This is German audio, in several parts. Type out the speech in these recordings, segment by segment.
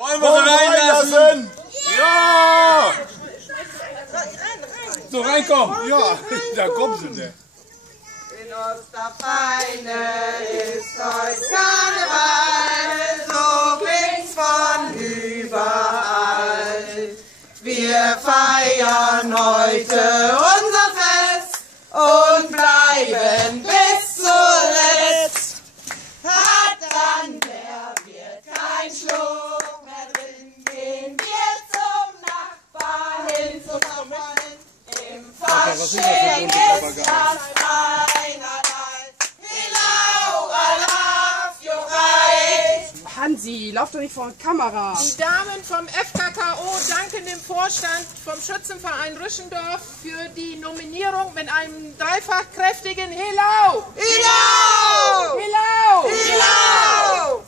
Wollen wir sie reinlassen? Ja! So, reinkommen! Ja, da kommen sie denn. In Osterfeine ist heute Karneval, so klingt's von überall. Wir feiern heute unser Fest und bleiben bis zuletzt. Hat dann der Wirt kein Schluck mehr drin, gehen wir zum Nachbar hin, zum Nachbar hin. Im Fasching ist das einerlei. Hilau, alaf, juchai. Hansi, lauf doch nicht vor die Kamera. Die Damen vom FKKO danken dem Vorstand vom Schützenverein Rüschendorf für die Nominierung mit einem dreifach kräftigen Hilau! Hilau! Hilau! Hilau!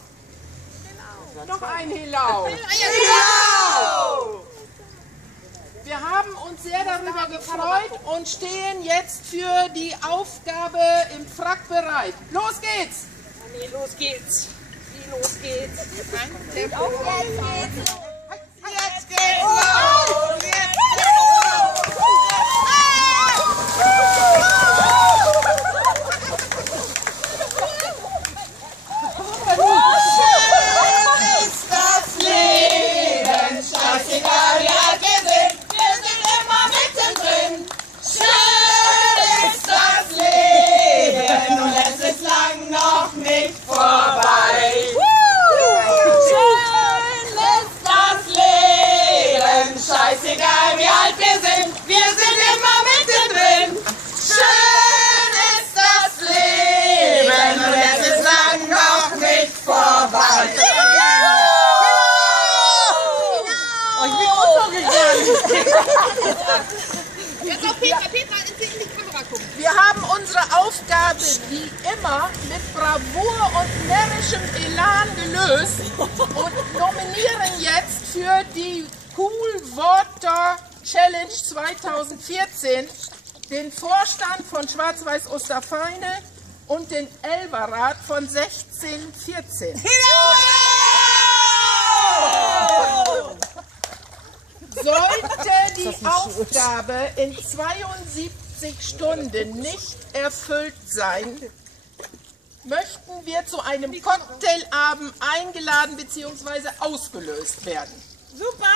Noch ein Hilau! Hilau! Wir haben uns sehr darüber gefreut und stehen jetzt für die Aufgabe im Frack bereit. Los geht's! Nee, los geht's. Wie los geht's? Jetzt geht's los! Jetzt geht's los! Schön ist das Leben, scheißegal wie alt wir sind immer mittendrin. Schön ist das Leben und es ist lang noch nicht vorbei. Schön ist das Leben, scheißegal wie alt wir sind immer mittendrin. Schön ist das Leben und es ist lang noch nicht vorbei. Oh, ich bin untergegangen. Jetzt auf Petra in die Kamera gucken. Wir haben unsere Aufgabe wie immer mit Bravour und närrischem Elan gelöst und nominieren jetzt für die Cool Water Challenge 2014 den Vorstand von Schwarz-Weiß Osterfeine und den Elberrat von 1614. Sollte die Aufgabe in 72 Stunden nicht erfüllt sein, möchten wir zu einem Cocktailabend eingeladen bzw. ausgelöst werden. Super!